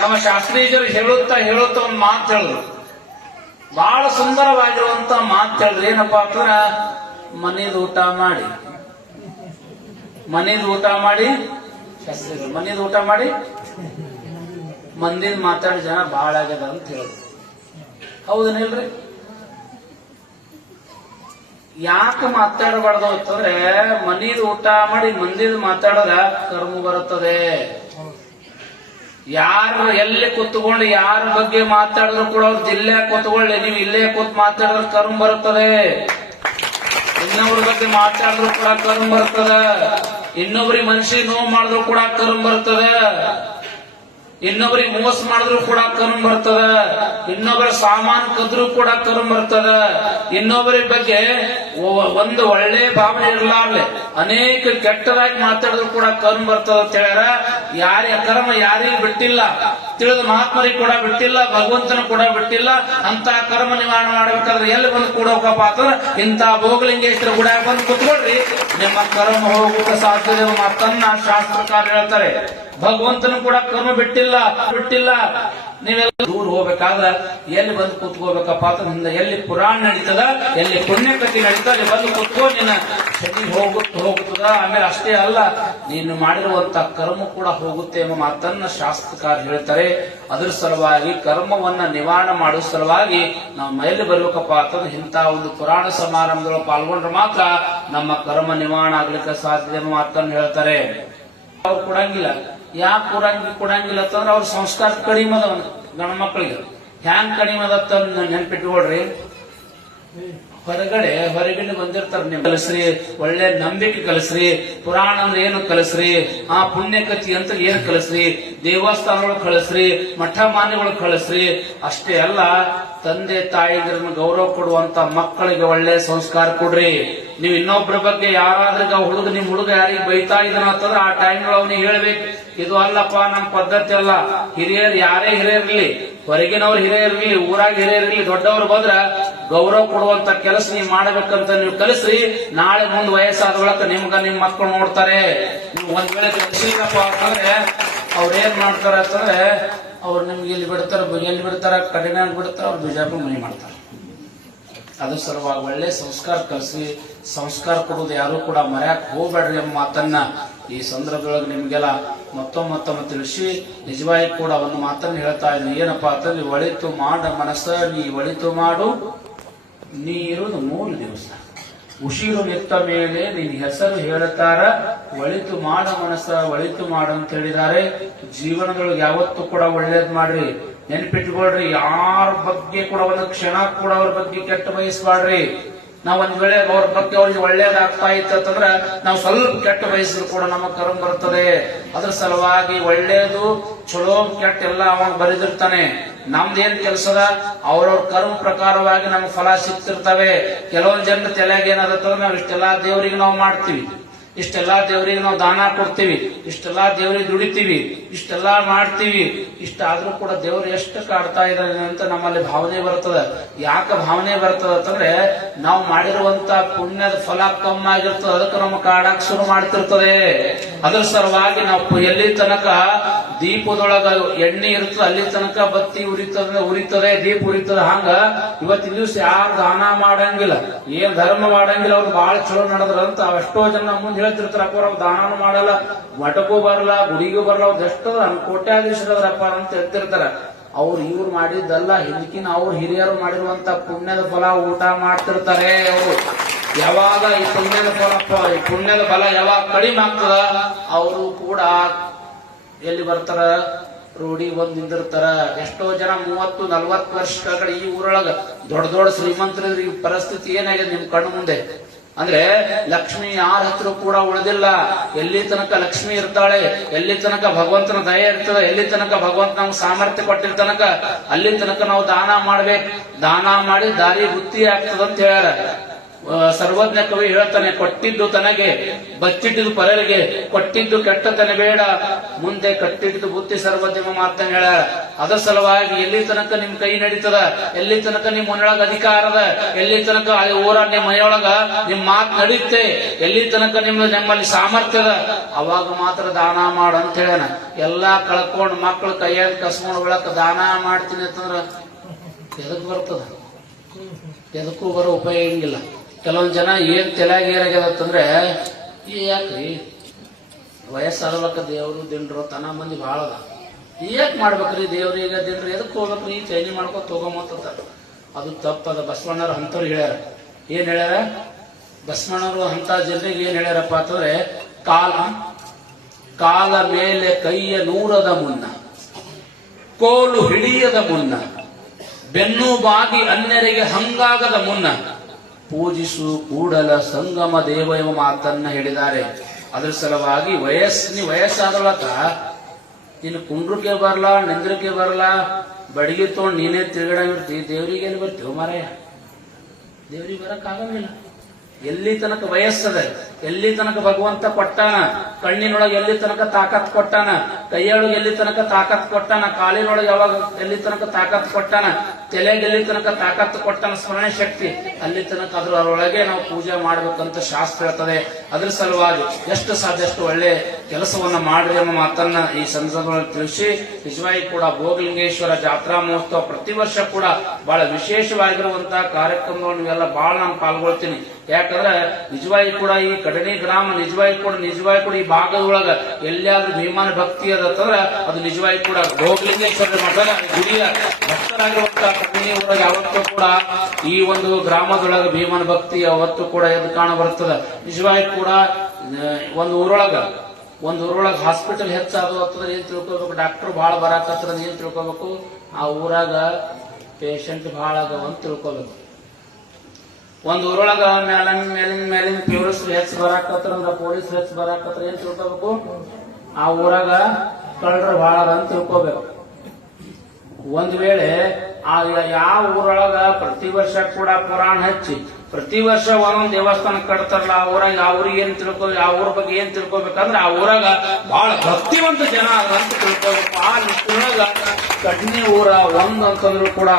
ನಮ್ಮ ಶಾಸ್ತ್ರೀಯರು ಹೇಳುತ್ತಾ ಒಂದು ಮಾತು ಹೇಳಿದ್ರು, ಬಹಳ ಸುಂದರವಾಗಿರುವಂತ ಮಾತು ಹೇಳಿದ್ರು. ಏನಪ್ಪಾ ಅಂತಂದ್ರ ಮನೇದು ಊಟ ಮಾಡಿ ಶಾಸ್ತ್ರೀಯರು ಮನೇದು ಊಟ ಮಾಡಿ ಮಂದಿದ್ ಮಾತಾಡಿ ಜನ ಬಹಳ ಆಗ್ಯದ ಅಂತ ಹೇಳಿದ್ರು. ಹೌದನಿಲ್ರಿ? ಯಾಕೆ ಮಾತಾಡಬಾರ್ದು ಅಂತಂದ್ರೆ ಮನೇದು ಊಟ ಮಾಡಿ ಮಂದಿದ್ ಮಾತಾಡೋದ ಕರ್ಮ ಬರುತ್ತದೆ. ಯಾರು ಎಲ್ಲಿ ಕೂತ್ಕೊಂಡು ಯಾರ ಬಗ್ಗೆ ಮಾತಾಡಿದ್ರು ಕೂಡ ಅವ್ರು ಇಲ್ಲೇ ಕೂತ್ಕೊಳ್ಳಿ, ನೀವು ಇಲ್ಲೇ ಕೂತ್ ಮಾತಾಡಿದ್ರೆ ಕರ್ಮ ಬರುತ್ತದೆ. ಇನ್ನೊಬ್ರ ಬಗ್ಗೆ ಮಾತಾಡಿದ್ರು ಕೂಡ ಕರ್ಮ ಬರ್ತದ. ಇನ್ನೊಬ್ರಿಗೆ ಮನುಷ್ಯ ನೋವು ಮಾಡಿದ್ರು ಕೂಡ ಕರ್ಮ ಬರ್ತದ. ಇನ್ನೊಬ್ರಿಗೆ ಮೋಸ ಮಾಡಿದ್ರು ಕೂಡ ಕರ್ಮ ಬರ್ತದ. ಇನ್ನೊಬ್ಬರ ಸಾಮಾನು ಕದ್ರು ಕೂಡ ಕರ್ಮ ಬರ್ತದ. ಇನ್ನೊಬ್ಬರ ಬಗ್ಗೆ ಒಂದು ಒಳ್ಳೆ ಭಾವನೆ ಇರಲಾರ್ಲೆ ಅನೇಕ ಕೆಟ್ಟದಾಗಿ ಮಾತಾಡಿದ್ರು ಕೂಡ ಕರ್ಮ ಬರ್ತದ ಅಂತ ಹೇಳ್ಯಾರ. ಕರ್ಮ ಯಾರಿಗೂ ಬಿಟ್ಟಿಲ್ಲ, ತಿಳಿದ ಮಹಾತ್ಮರಿಗೆ ಕೂಡ ಬಿಟ್ಟಿಲ್ಲ, ಭಗವಂತನ ಕೂಡ ಬಿಟ್ಟಿಲ್ಲ. ಅಂತ ಕರ್ಮ ನಿವಾರಣೆ ಮಾಡ್ಬೇಕಾದ್ರೆ ಎಲ್ಲಿ ಬಂದು ಕೂಡೋಕಪ್ಪ ಅಂತಂದ್ರೆ ಇಂಥ ಭೋಗಲಿಂಗೇಶ್ವರ ಗುಡ ಬಂದು ಕುತ್ಕೊಳ್ರಿ, ನಿಮ್ಮ ಕರ್ಮ ಹೋಗೋಕೆ ಸಾಧ್ಯತೆ ಮಾತನ್ನ ಶಾಸ್ತ್ರಕಾರ ಹೇಳ್ತಾರೆ. ಭಗವಂತನು ಕೂಡ ಕರ್ಮ ಬಿಟ್ಟಿಲ್ಲ. ನೀವೆಲ್ಲ ದೂರ ಹೋಗ್ಬೇಕಾದ್ರೆ ಎಲ್ಲಿ ಬಂದು ಕೂತ್ಕೋಬೇಕಪ್ಪ ಅಂತ ಎಲ್ಲಿ ಪುರಾಣ ನಡೀತದ, ಎಲ್ಲಿ ಪುಣ್ಯಕಥೆ ನಡೀತದ ಅಲ್ಲಿ ಬಂದು ಕೂತ್ಕೋ, ನಿನ್ನ ಶನಿ ಹೋಗುತ್ತದ. ಆಮೇಲೆ ಅಷ್ಟೇ ಅಲ್ಲ, ನೀನು ಮಾಡಿರುವಂತ ಕರ್ಮ ಕೂಡ ಹೋಗುತ್ತೆ ಎಂಬ ಮಾತನ್ನ ಶಾಸ್ತ್ರಕಾರ ಹೇಳ್ತಾರೆ. ಅದ್ರ ಸಲುವಾಗಿ ಕರ್ಮವನ್ನ ನಿವಾರಣೆ ಮಾಡುವ ಸಲುವಾಗಿ ನಾವು ಎಲ್ಲಿ ಬರ್ಬೇಕಪ್ಪ ಅಂತಂದ್ರೆ ಇಂಥ ಒಂದು ಪುರಾಣ ಸಮಾರಂಭಗಳು ಪಾಲ್ಗೊಂಡ್ರೆ ಮಾತ್ರ ನಮ್ಮ ಕರ್ಮ ನಿವಾರಣೆ ಆಗ್ಲಿಕ್ಕೆ ಸಾಧ್ಯ ಎಂಬ ಮಾತನ್ನು ಹೇಳ್ತಾರೆ. ಅವ್ರು ಕೊಡಂಗಿಲ್ಲ. ಯಾಕೆ ಕೊಡಂಗಿಲ್ಲ ಅಂತಂದ್ರೆ ಅವ್ರ ಸಂಸ್ಕಾರ ಕಡಿಮೆ ಅದ ಗಂಡ ಮಕ್ಕಳಿಗೆ. ಹ್ಯಾಂಗ್ ಕಡಿಮೆ ಅದತ್ತ ನೆನ್ಪಿಟ್ಕೊಳ್ರಿ. ಹೊರಗಡೆ ಬಂದಿರ್ತಾರ, ನೀವು ಕಲಿಸ್ರಿ, ಒಳ್ಳೆ ನಂಬಿಕೆ ಕಲಿಸ್ರಿ, ಪುರಾಣ ಅಂದ್ರೆ ಏನು ಕಲಿಸ್ರಿ, ಆ ಪುಣ್ಯಕಥಿ ಅಂತ ಏನ್ ಕಲಿಸ್ರಿ, ದೇವಸ್ಥಾನಗಳು ಕಳಿಸ್ರಿ, ಮಠ ಮಾನ್ಯಗಳು ಕಳಿಸ್ರಿ. ಅಷ್ಟೇ ಅಲ್ಲ, ತಂದೆ ತಾಯಿಗಳನ್ನ ಗೌರವ ಕೊಡುವಂತ ಮಕ್ಕಳಿಗೆ ಒಳ್ಳೆ ಸಂಸ್ಕಾರ ಕೊಡ್ರಿ. ನೀವು ಇನ್ನೊಬ್ಬರ ಬಗ್ಗೆ ಯಾರಾದ್ರೂ ನಿಮ್ ಹುಡುಗ ಯಾರಿಗೆ ಬೈತಾ ಇದ್ದಾನ ಅಂತಂದ್ರೆ ಆ ಟೈಮ್ ಅವನಿಗೆ ಹೇಳ್ಬೇಕು, ಇದು ಅಲ್ಲಪ್ಪ ನಮ್ಮ ಪದ್ಧತಿ ಅಲ್ಲ. ಹಿರಿಯರು ಯಾರೇ ಹಿರಿಯರ್ಲಿ, ಹೊರಗಿನವ್ರು ಹಿರಿಯರ್ಲಿ, ಊರಾಗ ಹಿರಿಯರ್ಲಿ, ದೊಡ್ಡವರು ಬಂದ್ರ ಗೌರವ ಕೊಡುವಂತ ಕೆಲಸ ನೀವು ಮಾಡಬೇಕಂತ ನೀವು ಕಲಿಸ್ರಿ. ನಾಳೆ ಮುಂದ್ ವಯಸ್ಸಾದ ಒಳಕ ನಿಮ್ ಮಕ್ಕಳು ನೋಡ್ತಾರೆ. ನೀವು ಒಂದ್ ವೇಳೆ ಕಲಿಸಿಲ್ಲಪ್ಪ ಅಂತಂದ್ರೆ ಅವ್ರ ಏನ್ ಮಾಡ್ತಾರ ಅಂತಂದ್ರೆ ಅವ್ರು ನಿಮ್ಗೆ ಎಲ್ಲಿ ಬಿಡ್ತಾರ ಕಠಿಣ ಬಿಡ್ತಾರ, ಅವ್ರು ಬಿಜಾಪುರ ಮನೆ ಮಾಡ್ತಾರೆ. ಅದು ಸಲುವಾಗಿ ಒಳ್ಳೆ ಸಂಸ್ಕಾರ ಕಲಿಸಿ, ಸಂಸ್ಕಾರ ಕೊಡುವುದು ಯಾರು ಕೂಡ ಮರ್ಯಾಕ್ ಹೋಗ್ಬೇಡ್ರಿ ಎಂಬ ಮಾತನ್ನ ಈ ಸಂದರ್ಭದೊಳಗೆ ನಿಮ್ಗೆಲ್ಲ ಮತ್ತೊಮ್ಮೆ ತಿಳಿಸಿ ನಿಜವಾಗಿ ಕೂಡ ಒಂದು ಮಾತನ್ನು ಹೇಳ್ತಾ ಇದ್ದೀನಿ. ಏನಪ್ಪಾ ಅಂತಂದ್ರೆ ಒಳಿತು ಮಾಡ ಮನಸ್ಸ ನೀ ಒಳಿತು ಮಾಡು, ನೀ ಇರುವುದು 3 ದಿವಸ. ಉಸಿರು ನಿತ್ತ ಮೇಲೆ ನಿನ್ ಹೆಸರು ಹೇಳ್ತಾರ, ಒಳಿತು ಮಾಡ ಮನಸ್ಸ ಒಳಿತು ಮಾಡು ಅಂತ ಹೇಳಿದ್ದಾರೆ. ಜೀವನದೊಳಗೆ ಯಾವತ್ತೂ ಕೂಡ ಒಳ್ಳೇದ್ ಮಾಡ್ರಿ. ನೆನ್ಪಿಟ್ಕೊಳ್ರಿ, ಯಾರ ಬಗ್ಗೆ ಕೂಡ ಒಂದು ಕ್ಷಣ ಕೂಡ ಅವ್ರ ಬಗ್ಗೆ ಕೆಟ್ಟ ಬಯಸ್ಬಾಡ್ರಿ. ನಾವ್ ಒಂದ್ ವೇಳೆ ಅವ್ರ ಬಗ್ಗೆ ಅವ್ರಿಗೆ ಒಳ್ಳೇದಾಗ್ತಾ ಇತ್ತಂದ್ರ ನಾವು ಸ್ವಲ್ಪ ಕೆಟ್ಟ ಬಯಸಿದ್ರು ಕೂಡ ನಮ್ಮ ಕರ್ಮ ಬರ್ತದೆ. ಅದ್ರ ಸಲುವಾಗಿ ಒಳ್ಳೇದು ಚಲೋ ಕೆಟ್ಟ ಎಲ್ಲ ಅವನ್ ಬರೆದಿರ್ತಾನೆ. ನಮ್ದೇನ್ ಕೆಲಸದ ಅವ್ರವ್ರ ಕರ್ಮ ಪ್ರಕಾರವಾಗಿ ನಮ್ಗೆ ಫಲ ಸಿಗ್ತಿರ್ತವೆ. ಕೆಲವೊಂದ್ ಜನ ತಲೆಗೆ ಏನಾದತ್ತಂದ್ರೆ ನಾವ್ ಇಷ್ಟೆಲ್ಲಾ ದೇವ್ರಿಗೆ ನಾವು ಮಾಡ್ತೀವಿ, ಇಷ್ಟೆಲ್ಲಾ ದೇವರಿಗೆ ನಾವು ದಾನ ಕೊಡ್ತೀವಿ, ಇಷ್ಟೆಲ್ಲಾ ದೇವರಿಗೆ ದುಡಿತೀವಿ, ಇಷ್ಟೆಲ್ಲಾ ಮಾಡ್ತೀವಿ. ಇಷ್ಟ ಆದ್ರೂ ಕೂಡ ದೇವರು ಎಷ್ಟು ಕಾಡ್ತಾ ಇದ್ದಾನೆ ಅಂತ ನಮ್ಮಲ್ಲಿ ಭಾವನೆ ಬರ್ತದ. ಯಾಕೆ ಭಾವನೆ ಬರ್ತದ ಅಂತಂದ್ರೆ ನಾವು ಮಾಡಿರುವಂತ ಪುಣ್ಯದ ಫಲ ಕಮ್ಮಿ ಆಗಿರ್ತದೆ, ಅದಕ್ಕೆ ನಮ್ಮ ಕಾಡಾಕ್ ಶುರು ಮಾಡ್ತಿರ್ತದೆ. ಅದ್ರ ಸಲುವಾಗಿ ನಾವು ಎಲ್ಲಿ ತನಕ ದೀಪದೊಳಗ ಎಣ್ಣೆ ಇರ್ತದೆ ಅಲ್ಲಿ ತನಕ ಬತ್ತಿ ಉರಿತದೆ, ದೀಪ ಉರಿತದೆ. ಹಂಗ ಇವತ್ತಿನ ದಿವಸ ಯಾರು ದಾನ ಮಾಡಂಗಿಲ್ಲ, ಏನ್ ಧರ್ಮ ಮಾಡಂಗಿಲ್ಲ, ಅವ್ರು ಬಹಳ ಚಲೋ ನಡೆದ್ರಂತ ಎಷ್ಟೋ ಜನ ಮುಂದೆ ಹೇಳ್ತಿರ್ತಾರಪ್ಪ, ಅವ್ರು ದಾನನೂ ಮಾಡಲ್ಲ, ಮಠಕ್ಕೂ ಬರಲ್ಲ, ಗುಡಿಗೂ ಬರಲ್ಲ, ಅವ್ರು ಎಷ್ಟೋ ಕೋಟ್ಯಾಧೀಶರಪ್ಪ ಅಂತ ಹೇಳ್ತಿರ್ತಾರ. ಇವ್ರು ಮಾಡಿದ್ದಲ್ಲ, ಹಿಂದಕಿನ ಅವ್ರು ಹಿರಿಯರು ಮಾಡಿರುವಂತ ಪುಣ್ಯದ ಫಲ ಊಟ ಮಾಡ್ತಿರ್ತಾರೆ. ಅವರು ಯಾವಾಗ ಈ ಪುಣ್ಯದ ಫಲ ಯಾವಾಗ ಕಡಿಮೆ ಆಗ್ತದ ಅವರು ಕೂಡ ಎಲ್ಲಿ ಬರ್ತಾರ, ರೋಡಿಗೆ ಬಂದು ನಿಂದಿರ್ತಾರ. ಎಷ್ಟೋ ಜನ 30-40 ವರ್ಷ ಕಡೆ ಈ ಊರೊಳಗ ದೊಡ್ಡ ಶ್ರೀಮಂತರ ಪರಿಸ್ಥಿತಿ ಏನಾಗಿದೆ ನಿಮ್ ಕಣ್ಣು ಮುಂದೆ. ಅಂದ್ರೆ ಲಕ್ಷ್ಮಿ ಯಾರ ಹತ್ರ ಕೂಡ ಉಳಿದಿಲ್ಲ. ಎಲ್ಲಿ ತನಕ ಲಕ್ಷ್ಮಿ ಇರ್ತಾಳೆ, ಎಲ್ಲಿ ತನಕ ಭಗವಂತನ ದಯ ಇರ್ತದೆ, ಎಲ್ಲಿ ತನಕ ಭಗವಂತ ನಮ್ಗೆ ಸಾಮರ್ಥ್ಯ ಕೊಟ್ಟಿರ್ ತನಕ ಅಲ್ಲಿ ತನಕ ನಾವು ದಾನ ಮಾಡ್ಬೇಕು. ದಾನ ಮಾಡಿ ದಾರಿ ವೃತ್ತಿ ಆಗ್ತದಂತ ಹೇಳ್ಯಾರ. ಸರ್ವಜ್ಞ ಕವಿ ಹೇಳ್ತಾನೆ, ಕೊಟ್ಟಿದ್ದು ತನಗೆ ಬಚ್ಚಿಟ್ಟಿದ್ದು ಪರರಿಗೆ, ಕೊಟ್ಟಿದ್ದು ಕೆಟ್ಟತನ ಬೇಡ, ಮುಂದೆ ಕಟ್ಟಿದ್ದು ಬುದ್ಧಿ ಸರ್ವಜ್ಞ ಮಾತನ್ನ ಹೇಳ. ಅದರ ಸಲುವಾಗಿ ಎಲ್ಲಿ ತನಕ ನಿಮ್ ಕೈ ನಡೀತದ, ಎಲ್ಲಿ ತನಕ ನಿಮ್ ಮನೆಯೊಳಗ ಅಧಿಕಾರದ, ಎಲ್ಲಿ ತನಕ ಊರ ನಿಮ್ಮ ಮನೆಯೊಳಗ ನಿಮ್ ಮಾತು ನಡೀತೆ, ಎಲ್ಲಿ ತನಕ ನಿಮ್ಮಲ್ಲಿ ಸಾಮರ್ಥ್ಯದ, ಅವಾಗ ಮಾತ್ರ ದಾನ ಮಾಡು ಅಂತ ಹೇಳನ. ಎಲ್ಲಾ ಕಳ್ಕೊಂಡು ಮಕ್ಕಳು ಕೈಯಾಗ ಕಸ್ಕೊಂಡು ಒಳಕ ದಾನ ಮಾಡ್ತೀನಿ ಅಂತಂದ್ರ ಎದಕ್ ಬರ್ತದ? ಎದಕ್ಕೂ ಬರೋ ಉಪಯೋಗ ಇಲ್ಲ. ಕೆಲವೊಂದ್ ಜನ ಏನ್ ತಲೆಯಾಗ ಏನಾಗ್ಯದಂತಂದ್ರೆ, ಯಾಕ್ರಿ ವಯಸ್ಸಾದವಕ್ಕ ದೇವ್ರು ದಿಂಡ್ರು ತನ ಮಂದಿ ಭಾಳ ಅದ, ಯಾಕೆ ಮಾಡ್ಬೇಕ್ರಿ ದೇವ್ರಿಗೆ ದಿಂಡ್ರು, ಎದಕ್ ಹೋಗ್ಬೇಕ್ರಿ ಚೈನಿ ಮಾಡ್ಕೊತ ಹೋಗಮಂತ. ಅದು ತಪ್ಪದ. ಬಸವಣ್ಣರು ಅಂತವ್ರು ಹೇಳ್ಯಾರ. ಏನ್ ಹೇಳ್ಯಾರ? ಬಸವಣ್ಣರು ಅಂತ ಜನರಿಗೆ ಏನ್ ಹೇಳ್ಯಾರಪ್ಪ ಅಂತಂದ್ರೆ, ಕಾಲ ಮೇಲೆ ಕೈಯ ನೂರದ ಮುನ್ನ, ಕೋಲು ಹಿಡಿಯದ ಮುನ್ನ, ಬೆನ್ನು ಬಾಗಿ ಅನ್ಯರಿಗೆ ಹಂಗಾಗದ ಮುನ್ನ, ಪೂಜಿಸು ಕೂಡಲ ಸಂಗಮ ದೇವ ಎಂಬ ಮಾತನ್ನ ಹೇಳಿದ್ದಾರೆ. ಅದ್ರ ಸಲುವಾಗಿ ವಯಸ್ಸಾದೊಳಕ ನೀನು ಕುಂಡ್ರಕ್ಕೆ ಬರಲ್ಲ, ನಿಂದ್ರಕ್ಕೆ ಬರಲ್ಲ, ಬಡಿಗೆ ತೊಗೊಂಡು ನೀನೇ ತಿರುಗಾಡಿರ್ತಿ, ದೇವ್ರಿಗೆ ಎಲ್ಲಿ ಬರ್ತೀವ ಮಾರಾಯ? ದೇವ್ರಿಗೆ ಬರಕ್ ಆಗಂಗಿಲ್ಲ. ಎಲ್ಲಿ ತನಕ ವಯಸ್ಸದ, ಎಲ್ಲಿ ತನಕ ಭಗವಂತ ಕೊಟ್ಟಾನ, ಕಣ್ಣಿನೊಳಗೆ ಎಲ್ಲಿ ತನಕ ತಾಕತ್ ಕೊಟ್ಟಾನ, ಕೈಯೊಳಗೆ ಎಲ್ಲಿ ತನಕ ತಾಕತ್ ಕೊಟ್ಟಾನ, ಕಾಲಿನೊಳಗೆ ಯಾವಾಗ ಎಲ್ಲಿ ತನಕ ತಾಕತ್ ಕೊಟ್ಟಾನ, ತಲೆಗೆ ಎಲ್ಲಿ ತನಕ ತಾಕತ್ ಕೊಟ್ಟಾನ, ಸ್ಮರಣೆ ಶಕ್ತಿ ಅಲ್ಲಿ ತನಕ ಅದರೊಳಗೆ ನಾವು ಪೂಜೆ ಮಾಡ್ಬೇಕಂತ ಶಾಸ್ತ್ರ ಹೇಳ್ತದೆ. ಅದ್ರ ಸಲುವಾಗಿ ಎಷ್ಟು ಸಾಧ್ಯ ಅಷ್ಟು ಒಳ್ಳೆ ಕೆಲಸವನ್ನ ಮಾಡ್ರಿ ಅನ್ನೋ ಮಾತನ್ನ ಈ ಸಂದರ್ಭದಲ್ಲಿ ತಿಳಿಸಿ, ನಿಜವಾಗಿ ಕೂಡ ಭೋಗಲಿಂಗೇಶ್ವರ ಜಾತ್ರಾ ಮಹೋತ್ಸವ ಪ್ರತಿ ವರ್ಷ ಕೂಡ ಬಹಳ ವಿಶೇಷವಾಗಿರುವಂತಹ ಕಾರ್ಯಕ್ರಮಗಳು ನೀವೆಲ್ಲ ಬಹಳ ನಾನು ಪಾಲ್ಗೊಳ್ತೀನಿ. ಯಾಕಂದ್ರೆ ನಿಜವಾಗಿ ಕೂಡ ಈ ಕಡಣಿ ಗ್ರಾಮ ನಿಜವಾಗಿ ಕೂಡ ಈ ಭಾಗದೊಳಗ ಎಲ್ಲಿಯಾದ್ರೂ ಭೀಮನ ಭಕ್ತಿ ಅದಂದ್ರೆ ಅದು ನಿಜವಾಗಿ ಕೂಡ ಭೋಗಲಿಂಗೇಶ್ವರ ಮಠದ ಗುಡಿಯ ಭಕ್ತರಾಗಿರುವಂತಹ ಕಡಣಿ ಊರಾಗ ಯಾವತ್ತೂ ಕೂಡ ಈ ಒಂದು ಗ್ರಾಮದೊಳಗ ಭೀಮನ ಭಕ್ತಿ ಯಾವತ್ತೂ ಕೂಡ ಎದ್ದು ಕಾಣ ಬರ್ತದ. ನಿಜವಾಗಿ ಕೂಡ ಒಂದು ಊರೊಳಗ ಹಾಸ್ಪಿಟಲ್ ಹೆಚ್ಚಾದವು ಅಂತಂದ್ರೆ ಏನ್ ತಿಳ್ಕೊಬೇಕು? ಡಾಕ್ಟರ್ ಬಹಳ ಬರಾಕತ್ರ ಏನ್ ತಿಳ್ಕೊಬೇಕು? ಆ ಊರಾಗ ಪೇಷಂಟ್ ಬಹಳ ಅದಾವ ಅಂತ ತಿಳ್ಕೊಬೇಕು. ಒಂದ್ ಊರೊಳಗ ಮೇಲಿನ ಪ್ಯೂರಿಸ್ಟ್ ಹೆಚ್ಚು ಬರಾಕತ್ರ ಅಂದ್ರ ಪೊಲೀಸ್ ಹೆಚ್ಚು ಬರಾಕತ್ರ ಏನ್ ತಿಳ್ಕೊಬೇಕು? ಆ ಊರಾಗ ಕಳ್ಳರು ಬಹಳ ಅಂತ ತಿಳ್ಕೊಬೇಕು. ಒಂದ್ ವೇಳೆ ಆ ಯಾವ ಊರೊಳಗ ಪ್ರತಿ ವರ್ಷ ಕೂಡ ಪುರಾಣ ಹಚ್ಚಿ ಪ್ರತಿ ವರ್ಷ ಒಂದೊಂದ್ ದೇವಸ್ಥಾನ ಕಟ್ತಾರಲ್ಲ, ಆ ಊರಾಗ ಆ ಊರಿಗೆ ಏನ್ ಆ ಊರ ಬಗ್ಗೆ ಏನ್ ತಿಳ್ಕೊಬೇಕಂದ್ರೆ ಆ ಊರಾಗ ಬಹಳ ಭಕ್ತಿವಂತ ಜನ ಅಂತ ತಿಳ್ಕೊಬೇಕು. ಆ ನಿಟ್ಟಿನೊಳಗ ಕಡ್ನಿ ಊರ ಒಂದ್ ಅಂತಂದ್ರು ಕೂಡ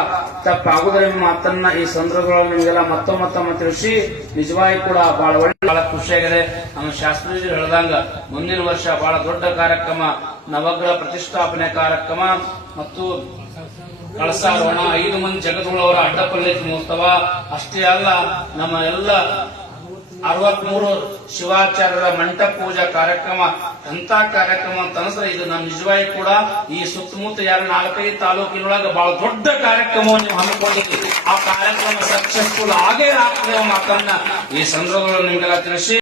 ತಪ್ಪಾಗುದ್ರ ಮಾತನ್ನ ಈ ಸಂದರ್ಭಗಳಲ್ಲಿ ನಿಮಗೆಲ್ಲ ಮತ್ತೊಮ್ಮೆ ತಿಳಿಸಿ, ನಿಜವಾಗಿ ಕೂಡ ಬಹಳ ಒಳ್ಳೆ ಬಹಳ ಖುಷಿಯಾಗಿದೆ. ನಮ್ಮ ಶಾಸ್ತ್ರೀಜರು ಹೇಳ್ದಂಗ ಮುಂದಿನ ವರ್ಷ ಬಹಳ ದೊಡ್ಡ ಕಾರ್ಯಕ್ರಮ, ನವಗ್ರಹ ಪ್ರತಿಷ್ಠಾಪನೆ ಕಾರ್ಯಕ್ರಮ ಮತ್ತು ಕಳಸಾರೋಹಣ, 5 ಮಂದಿ ಜಗದ್ಗುಳವರ ಅಡ್ಡಪಲ್ಲೆ ಮಹೋತ್ಸವ ಅಷ್ಟೇ ಅಲ್ಲ, ನಮ್ಮ ಎಲ್ಲ 63 ಶಿವಾಚಾರ್ಯರ ಮಂಟಪ ಪೂಜಾ ಕಾರ್ಯಕ್ರಮ ಅಂತ ಕಾರ್ಯಕ್ರಮ ಅಂತ ಅನ್ಸ್ರೆ ಇದು ನಮ್ಮ ನಿಜವಾಗಿ ಕೂಡ ಈ ಸುತ್ತಮುತ್ತ 4-5 ತಾಲೂಕಿನೊಳಗೆ ಬಹಳ ದೊಡ್ಡ ಕಾರ್ಯಕ್ರಮವನ್ನು ನೀವು ಹಮ್ಮಿಕೊಂಡಿದ್ದೀವಿ. ಆ ಕಾರ್ಯಕ್ರಮ ಸಕ್ಸಸ್ಫುಲ್ ಆಗೇ ಆಗ್ತದೆ ಮಾತನ್ನ ಈ ಸಂದರ್ಭದಲ್ಲಿ ನಿಮಗೆಲ್ಲ ತಿಳಿಸಿ